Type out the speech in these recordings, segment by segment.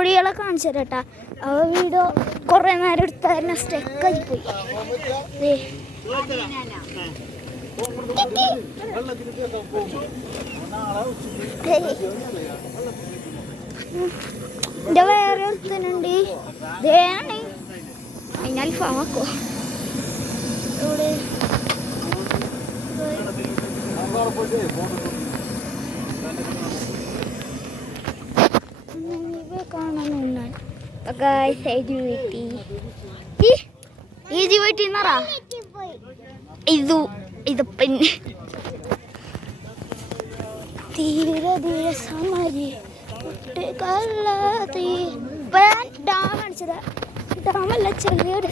കോഴികളെ കാണിച്ചു തരാം കേട്ടാ. ആ വീഡിയോ കുറേ നേരം എടുത്താൽ തന്നെ സ്റ്റക്കായി പോയി. എൻ്റെ വേറെ ഒരുത്തനുണ്ട്, ഇതാണ് അതിനാൽ ഫാമാക്കോ ഇവിടെ കാണാൻ പോയിട്ടിന്നറാ ഇത് പിന്നെ തീരെ തീരെ സമാജി ഡാം കാണിച്ചതാ. ഡാമല്ല, ചെറിയൊരു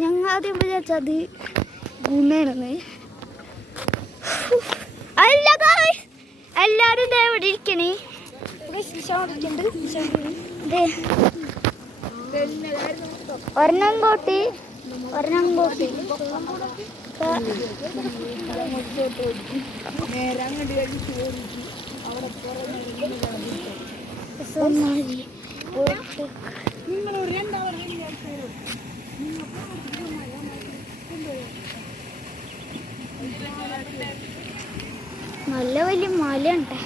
ഞങ്ങൾ ആദ്യം വിചാരിച്ചത് ഗുണേണെന്ന്. അല്ല എല്ലാരും ഇവിടെ ഇരിക്കണേ. ഒരെണ്ണം കോട്ടി നല്ല വലിയ മലയുണ്ട്.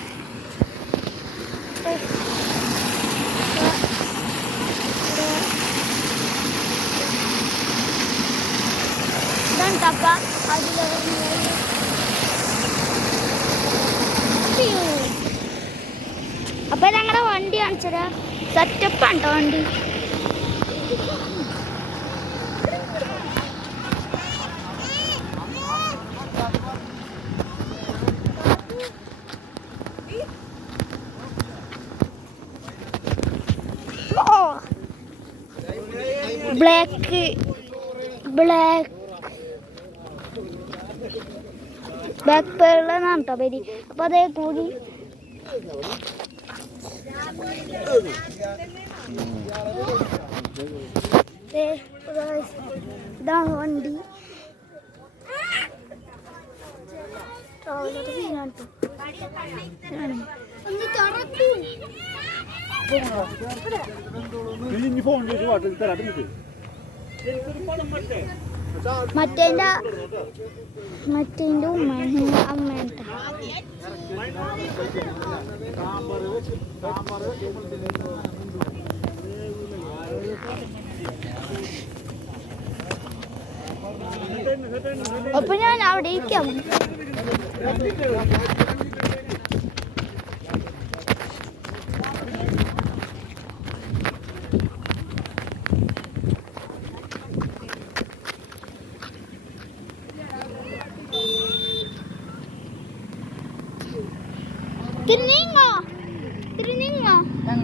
അപ്പൊ ഞങ്ങളുടെ വണ്ടി കാണിച്ചതാ. സെറ്റപ്പാണ്ടോ വണ്ടി. ബ്ലാക്ക് പേളെന്നാണ് കേട്ടോ പേര്. അപ്പൊ അതേ കൂടി ഇതാണ് വണ്ടി. മറ്റേൻ്റെ അമ്മേട്ട അപ്പൊ ഞാൻ അവിടെ ഇരിക്കാം.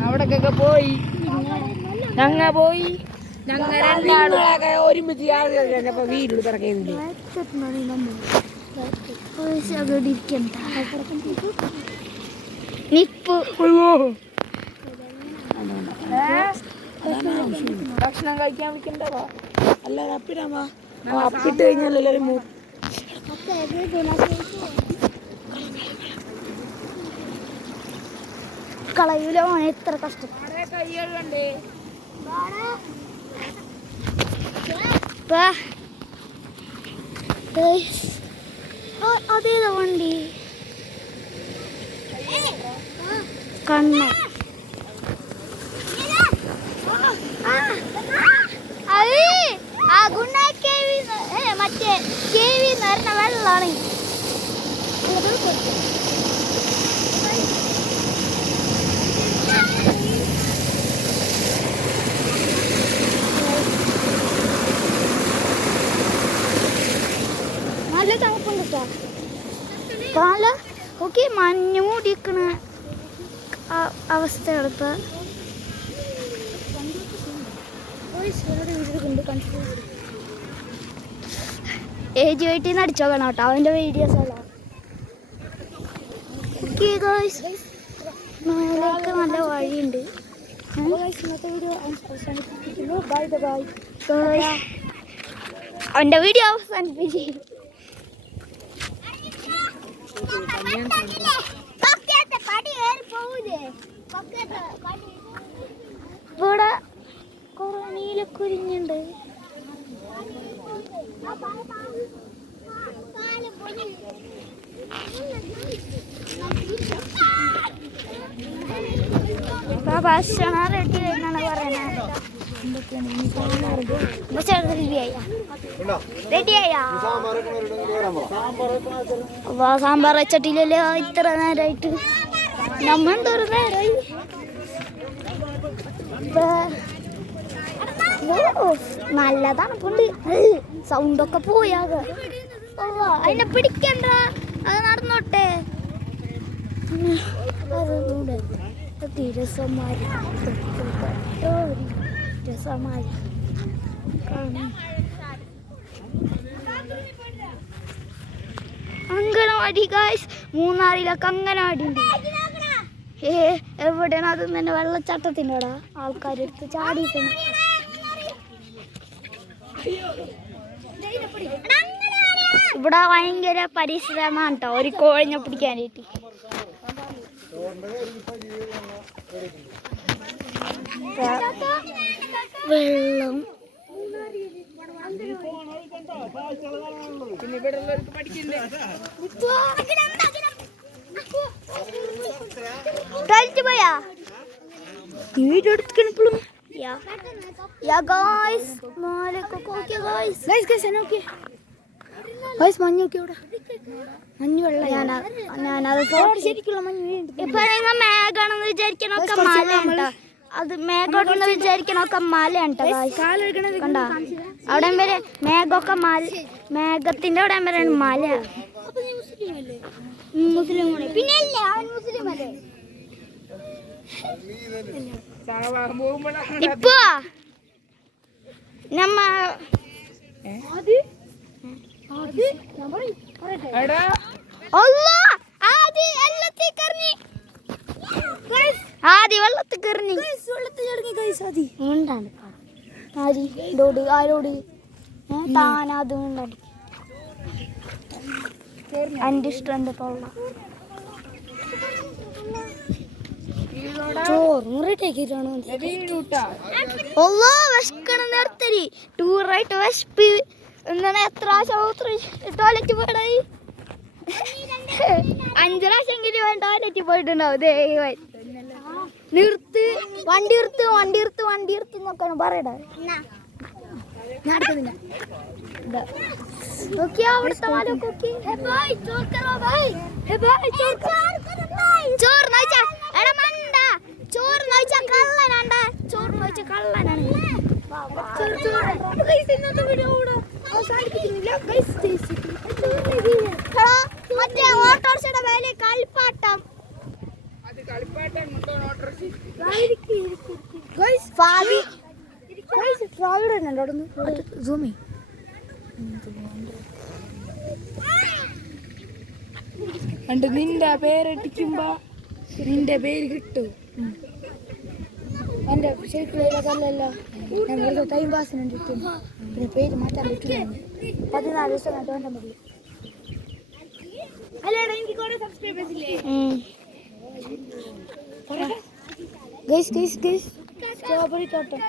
അവിടേക്കൊക്കെ പോയി ഞങ്ങൾ രണ്ടാളൊക്കെ ഒരുമിച്ച് വീട്ടിൽ തിറക്കുന്നില്ല. ഭക്ഷണം കഴിക്കാൻ വെക്കണ്ടോ? അല്ലാതെ അപ്പിടാമാ അപ്പിട്ട് കഴിഞ്ഞാൽ കളയൂല മോനെ, എത്ര കഷ്ടം. അതേതാ വണ്ടി? കണ്ണ മറ്റേ കേവി നിറഞ്ഞ വെള്ളമാണ്. നല്ല തണുപ്പുണ്ട് കേട്ടോ. പാല ഓക്കെ മഞ്ഞ് മൂടിക്കണ അവസ്ഥയാണ് ഇപ്പൊ. ഏജ് വീട്ടിൽ നിന്ന് അടിച്ചോക്കണം കേട്ടോ, അവൻ്റെ വീഡിയോസ് അല്ല. മേലേക്ക് നല്ല വഴിയുണ്ട്. ഇന്നത്തെ വീഡിയോ അവസാനിപ്പിക്കുന്നു. ബൈ. അവന്റെ വീഡിയോ അവസാനിപ്പിച്ചു. ഇവിടെ കുറെ നീലക്കുരിഞ്ഞുണ്ട്. ഭക്ഷണം റെഡി എന്നാണ് പറയുന്നത്. റെഡിയായാ സാമ്പാർ വെച്ചിട്ടില്ലല്ലോ ഇത്ര നേരമായിട്ട്. നമ്മ എന്തോരം നേരമായി. നല്ല തണുപ്പുണ്ട്. സൗണ്ടൊക്കെ പോയാകെ. അതിനെ പിടിക്കണ്ട, അത് നടന്നോട്ടെ. രസമാരി അങ്കണവാടി ഗായ്സ്. മൂന്നാറിലൊക്കെ അങ്കണവാടി ഉണ്ട്. എവിടെയാണ് അത് തന്നെ വെള്ളച്ചാട്ടത്തിൻ്റെ അവിടെ ആൾക്കാരെടുത്ത് ചാടിയിട്ടുണ്ട്. ഇവിടെ ഭയങ്കര പരിശ്രമമാണ് കേട്ടോ ഒരു കോഴിനെ പിടിക്കാനായിട്ട്. വെള്ളം പോയാ വീഡിയോ എടുക്കണപ്പോഴും മഞ്ഞ് വെള്ളം ഞാനത് ശരിക്കുള്ള മഞ്ഞ്. ഇപ്പൊ നിങ്ങൾ മേഘാണെന്ന് വിചാരിക്കണൊക്കെ മല. അത് മേഘോട്ടെന്ന് വിചാരിക്കണൊക്കെ മലയാണ് കണ്ട. അവിടെ വരെ മേഘമൊക്കെ മല, മേഘത്തിന്റെ അവിടെ വരെയാണ് മല. മുസ്ലിം പിന്നെ ഇപ്പൊ നമ്മ ആദ്യ വെള്ളത്തിൽ കയറി ആരോട് താനത് ഉണ്ടാടി. എൻ്റെ ഇഷ്ടം എൻ്റെ തൊള്ള വിശക്കണം നിർത്തരി. ടൂറായിട്ട് വിശപ്പ് എന്താണ്. എത്ര ടോയ്ലറ്റ് പോയി 5 പ്രാവശ്യമെങ്കിലും വേണ്ട ടോയ്ലറ്റ് പോയിട്ടുണ്ടാവും. ദൈവം നിർത്ത്, വണ്ടി നിർത്ത് നോക്കാണ് പറയടാ. അവിടുത്തെ കള്ളനാണ്. മറ്റേ ഓട്ടോറിക്ഷയുടെ മേലെ കളിപ്പാട്ടം. നിന്റെ പേരടിക്കുമ്പോ നിന്റെ പേര് കിട്ടും. എൻ്റെ ശരിക്കുള്ളതല്ലല്ലോ. ഞാൻ വെറുതെ ടൈം പാസിന് കിട്ടും. പിന്നെ പേര് മാറ്റാൻ പറ്റില്ല. 14 ദിവസം വേണ്ട മതി. സ്ട്രോബെറി തോട്ടം.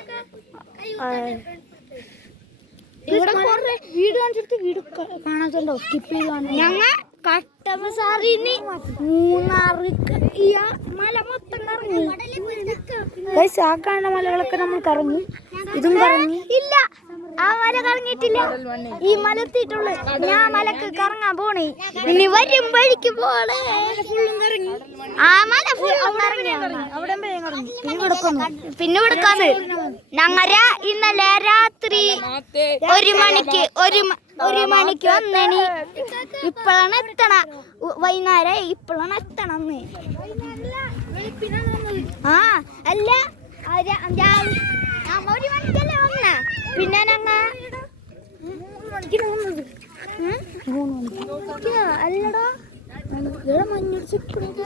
ഇവിടെ കുറെ വീട് കാണിച്ചിട്ട് വീട് കാണാത്തുണ്ടോ? സ്കിപ്പ് ചെയ്ത് കാണാൻ ഞങ്ങൾ കട്ടമസാറിന് മൂന്നാറ് മല മൊത്തം കറങ്ങി. ആ കാണുന്ന മലകളൊക്കെ നമ്മൾ കറങ്ങി. ഇതും കറങ്ങി. ഇല്ല, ആ മല കറങ്ങിയിട്ടില്ല. ഈ മല എത്തിയിട്ടുള്ളു. ഞാൻ മലക്ക് കറങ്ങാൻ പോണേ. ഇനി വരും വഴിക്ക് പോണേ. ആ മല ഫുള്ളും കറങ്ങി. പിന്നെ കൊടുക്കാന്ന് ഞങ്ങര ഇന്നലെ രാത്രി 1 മണിക്ക് വന്നണി. ഇപ്പോഴാണ് എത്തണ. വൈകുന്നേരം ഇപ്പോഴാണ് എത്തണമെന്ന്. ആ അല്ല 1 മണിക്കല്ലേ വന്ന. പിന്നെ ഞങ്ങ 3 മണിക്ക് അല്ലടോ ഇവിടെ മഞ്ഞടിച്ചിക്കണത്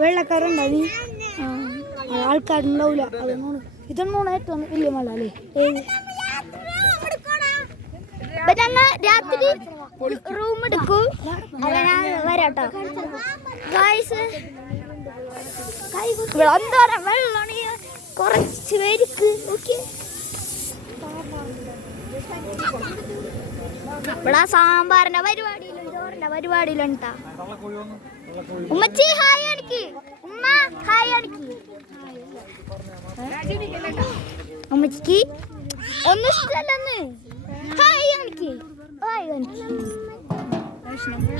വെള്ളക്കാരുണ്ടോ? നീ ആൾക്കാരുണ്ടാവില്ല. അതൊന്നും ഇതൊന്നും ഏറ്റവും വലിയ മല അല്ലേ? അപ്പൊ ഞങ്ങൾ രാത്രി റൂം എടുക്കും. അപ്പൊ ഞാൻ വരാട്ടോ ഗായ്സ്. ഇവിടെ എന്തോരം വെള്ളമാണ് കുറച്ച് പേർക്ക്. ഓക്കെ, ഇവിടെ സാമ്പാറിന്റെ പരിപാടിയിലും ചോറിന്റെ പരിപാടിയിലും ട്ടാ. ഉമ്മച്ചി ഹായ് അടിക്ക്. ഉമ്മ ഹായ് അടിക്ക്. ഉമ്മച്ചിക്ക് ഒന്നും ഇഷ്ടല്ലെന്ന്. ഹായ് അടിക്ക്. ഹായ് അടിക്ക്.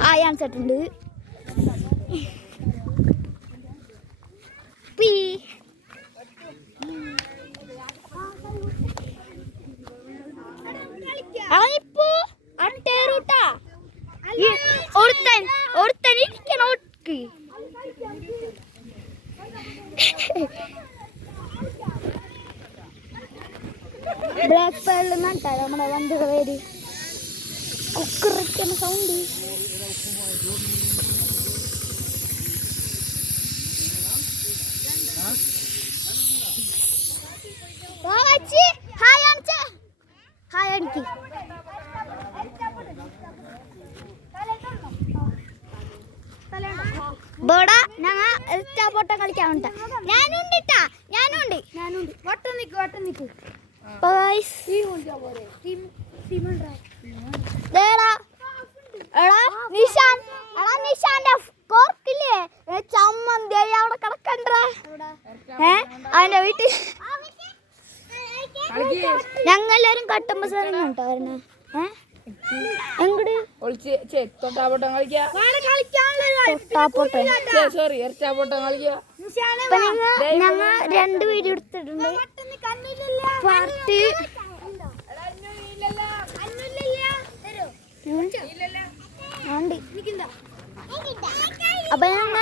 ഹായ് അണിച്ചിട്ടുണ്ട്. പീ ഇപ്പോ അട്ടേറൂട്ടാ ഒരുത്തൻ ഇരിക്കണം. ഒട്ടുക്ക് ബ്ലാക്ക് പേളിൽ നട്ടാ നമ്മുടെ വണ്ടിയുടെ പേര്. കുക്കറിക്കുന്ന സൗണ്ട്. ഹായ് അടിച്ച്. ഹായ് അടിക്ക്. ഇവിടെ ഞങ്ങൾ ഇഷ്ടാപോട്ടം കളിക്കാറുണ്ട്. ഞാനുണ്ട് ട്ടാ. ഞാനുണ്ട്. വട്ടം നിക്ക്. നിഷാന്റെ കോർക്കില്ലേ ചമ്മന്തി അവിടെ കിടക്കണ്ട. അവന്റെ വീട്ടിൽ ഞങ്ങളെല്ലാരും കട്ടുമ്പോ സാധനം കേട്ടോ വരണേ. എങ്ങട് ഞങ്ങ 2 വീഡിയോ എടുത്തിട്ടുണ്ട്. പാർട്ട് അപ്പൊ ഞങ്ങ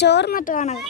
ചോർന്നിട്ട് കാണാം.